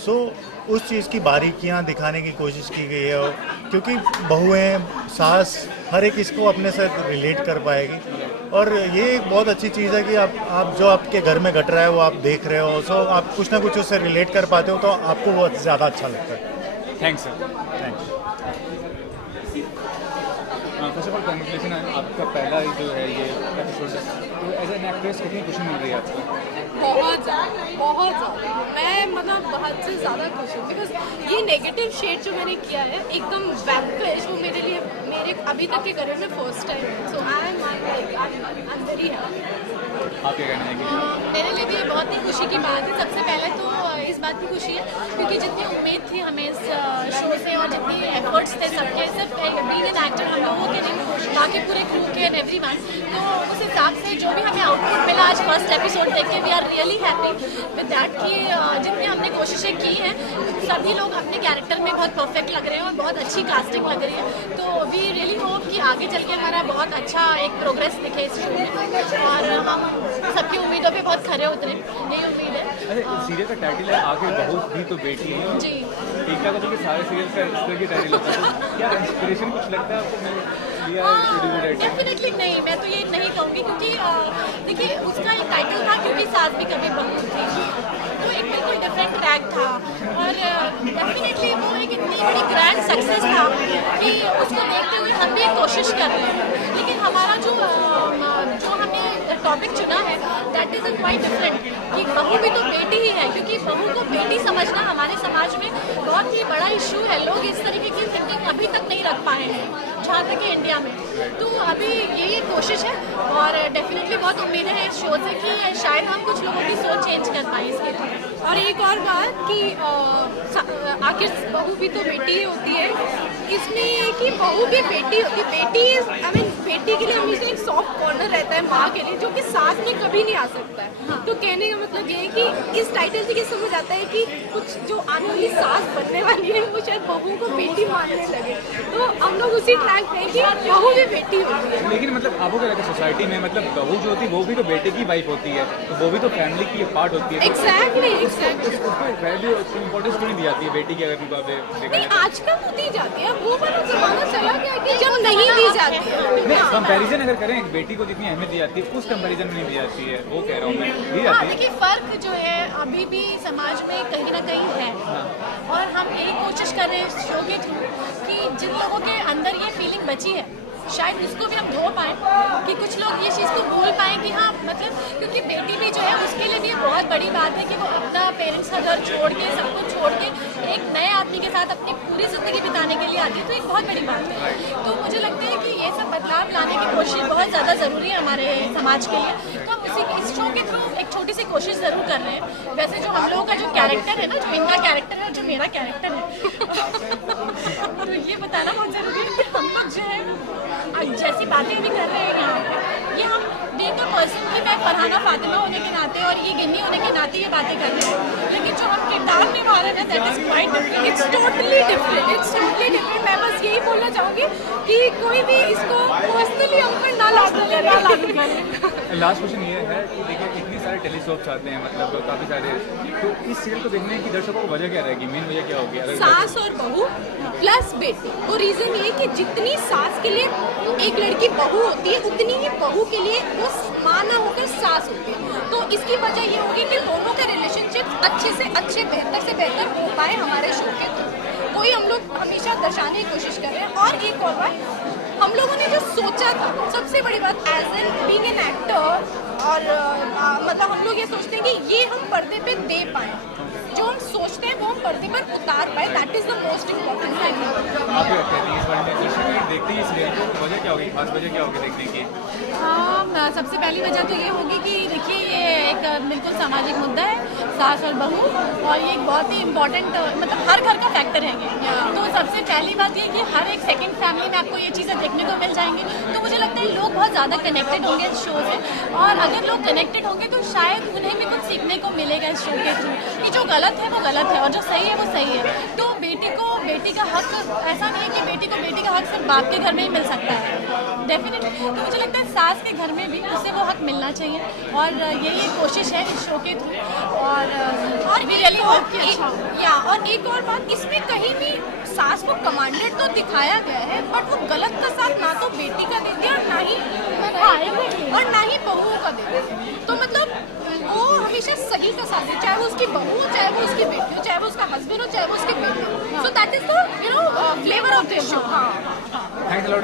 सो उस चीज़ की बारीकियां दिखाने की कोशिश की गई है, और क्योंकि बहुएं सास हर एक इसको अपने साथ रिलेट कर पाएगी, और ये एक बहुत अच्छी चीज़ है कि आप जो आपके घर में घट रहा है वो आप देख रहे हो, सो आप कुछ ना कुछ उससे रिलेट कर पाते हो, तो आपको बहुत ज़्यादा अच्छा लगता है। Thanks sir. Thank you. First of all congratulation, आपका पहला जो है ये एपिसोड, तो एज एन एक्ट्रेस कितनी खुशी मिल रही है आपको? बहुत ज़्यादा मैं मतलब हद से ज़्यादा खुश हूँ, बिकॉज ये नेगेटिव शेड जो मैंने किया है एकदम वैम्पिश, वो मेरे लिए मेरे अभी तक के करियर में फर्स्ट टाइम है। सो आई एम वेरी हैप्पी। आप क्या कहना है कि मेरे लिए भी ये बहुत ही खुशी की बात है। सबसे पहले तो इस बात की खुशी है क्योंकि जितनी उम्मीद थी हमें इस शो से और जितनी एफर्ट्स थे सबके, सिर्फ बीइंग एन एक्टर हम लोगों के नहीं, बाकी पूरे क्रू के एंड एवरीवन, तो उस हिसाब से जो भी हमें आउटपुट मिला आज फर्स्ट एपिसोड देख के, we are really happy with that कि जितनी हमने कोशिशें की हैं सभी लोग अपने कैरेक्टर में बहुत परफेक्ट लग रहे हैं और बहुत अच्छी कास्टिंग लग रही है। तो वी रियली होप कि आगे चल के हमारा बहुत अच्छा एक प्रोग्रेस दिखे इस शो में, और हम सबकी उम्मीदों पे बहुत खरे उतरे, यही उम्मीद है। अरे सीरियल का टाइटल है आगे बहू भी तो बेटी है, जी ठीक है, तो सारे सीरियल का इस तरह की टाइटल होता है, तो क्या इंस्पिरेशन कुछ लगता है आपको लिया है? डेफिनेटली नहीं, मैं तो ये नहीं कहूँगी क्योंकि देखिए उसका एक टाइटल था क्योंकि सास भी कभी बहू थी, तो एक बिल्कुल डिफरेंट ट्रैक था, और डेफिनेटली वो एक इतनी बड़ी ग्रैंड सक्सेस था कि उसको देखते हुए हम भी कोशिश कर रहे हैं, लेकिन हमारा जो हमने टॉपिक चुना है दैट इज क्वाइट डिफरेंट कि बहू भी तो बेटी ही है, क्योंकि बहू को बेटी समझना हमारे समाज में बहुत ही बड़ा इशू है। लोग इस तरीके की थिंकिंग अभी तक नहीं रख पाए हैं जहाँ तक कि इंडिया में, तो अभी ये कोशिश है, और डेफिनेटली बहुत उम्मीदें हैं इस शो से कि शायद हम कुछ लोगों की सोच चेंज कर पाए इसके लिए। और एक और बात कि आखिर बहू भी तो बेटी ही होती है, इसमें कि बहू भी बेटी होती, बेटी आई मीन बेटी के लिए हमेशा एक सॉफ्ट कॉर्नर रहता है माँ के लिए, जो कि सास में कभी नहीं आ सकता है। हाँ। तो कहने का मतलब ये है कि इस टाइटल से ये समझ आता है कि कुछ जो आने वाली सास बनने वाली है वो शायद बहू को बेटी मानने लगे, तो हम लोग उसी ट्रैक पे हैं कि बहू भी बेटी होती है। लेकिन मतलब आपको क्या लगता है सोसाइटी में, मतलब बहू जो होती है वो भी तो बेटे की वाइफ होती है, तो वो भी तो फैमिली की पार्ट होती है, एग्जैक्टली उसको वैल्यू इंपॉर्टेंस क्यों नहीं दी जाती है बेटी की? अगर नहीं आजकल तो दी जाती है, वो वाला जमाना चला गया कि जब नहीं दी जाती है। कंपैरिजन अगर करें, एक बेटी को जितनी अहमियत दी जाती है उस कंपैरिजन में नहीं दी जाती है, वो कह रहा हूँ मैं, दी हाँ जाती है। देखिए फर्क जो है अभी भी समाज में कहीं ना कहीं है, और हम यही कोशिश कर रहे हैं इस शो के थ्रू कि जिन लोगों के अंदर ये फीलिंग बची है शायद उसको भी हम धो पाएँ, कि कुछ लोग ये चीज़ को भूल पाएँ कि हाँ मतलब, क्योंकि बेटी भी जो है उसके लिए भी बहुत बड़ी बात है कि वो अपना पेरेंट्स का घर छोड़ के सब कुछ छोड़ के एक नए आदमी के साथ अपनी पूरी ज़िंदगी बिताने के लिए आती है, तो एक बहुत बड़ी बात है। तो मुझे लगता है कि ये सब बदलाव लाने की कोशिश बहुत ज़्यादा ज़रूरी है हमारे समाज के लिए, तो हम इस शो के थ्रू एक छोटी सी कोशिश ज़रूर कर रहे हैं। वैसे जो हम लोगों का जो कैरेक्टर है ना, जो इनका कैरेक्टर है, जो मेरा कैरेक्टर है तो ये बताना बहुत ज़रूरी है कि हम लोग जो है जैसी बातें भी कर रहे हैं यहाँ पे, ये हम बीइंग अ पर्सन की, मैं फरहाना फातिमा होने के नाते और ये गिन्नी होने के नाते ये बातें कर रहे हैं, लेकिन जो हम किरदार निभा रहे हैं that is quite different, it's totally different. मैं बस यही बोलना चाहूँगी कि कोई भी इसको पर्सनली हम पर ना लागू करें। लास्ट क्वेश्चन ये है कि देखिए इतने सारे टेलीसोप्स आते हैं, मतलब काफ़ी सारे, तो इस सीरियल को देखने की दर्शकों को वजह क्या रहेगी, मेन वजह क्या होगी? अगर सास और बहू प्लस बेटी, और रीज़न ये कि जितनी सास के लिए एक लड़की बहू होती है उतनी ही बहू के लिए वो माँ ना होकर सास होती है, तो इसकी वजह ये होगी कि दोनों के रिलेशनशिप अच्छे से अच्छे, बेहतर से बेहतर हो पाए हमारे शो के थ्रू, कोई हम लोग हमेशा दर्शाने की कोशिश कर रहे हैं। और एक और बात, हम लोगों ने जो सोचा था, सबसे बड़ी बात as an being an actor, और मतलब हम लोग ये सोचते हैं कि ये हम पर्दे पे दे पाएँ, जो हम सोचते हैं वो हम पर्दे पर उतार पाए, that is the most important thing. आप क्या कहते हैं इस बारे में, दर्शक देखते हैं इस सीरियल को, वजह क्या होगी, खास वजह क्या होगी देखने की? सबसे पहली वजह तो ये होगी कि देखिए ये एक बिल्कुल सामाजिक मुद्दा है, सास और बहू, और ये एक बहुत ही इम्पोर्टेंट मतलब हर घर का फैक्टर है ये। तो सबसे पहली बात ये कि हर एक सेकंड फैमिली में आपको ये चीज़ें देखने को मिल जाएंगी, तो मुझे लगता है लोग बहुत ज़्यादा कनेक्टेड होंगे इस शो से, और अगर लोग कनेक्टेड होंगे तो शायद उन्हें भी कुछ सीखने को मिलेगा इस शो के थ्रू, कि जो गलत है वो गलत है और जो सही है वो सही है। तो बेटी का हक, ऐसा नहीं है कि बेटी को बेटी का हक सिर्फ बाप के घर में ही मिल सकता है, डेफिनेटली। तो मुझे लगता है सास के घर में भी उसे वो हक मिलना चाहिए, और यही एक कोशिश है इस शो के थ्रू। और भी रियली होप कि अच्छा हो। या और एक और बात, इसमें कहीं भी सास को कमांडेड तो दिखाया गया है, बट वो गलत का साथ ना तो बेटी का दे दिया और ना ही और ना ही बहुओं का दे दिया। तो मतलब वो हमेशा सही का साथ दे, चाहे वो उसकी बहू हो, चाहे वो उसकी बेटी हो, चाहे वो उसका हस्बैंड हो, चाहे वो उसके बेटे हो। So that is the flavour of the show. हाँ थैंक्स अ लॉट।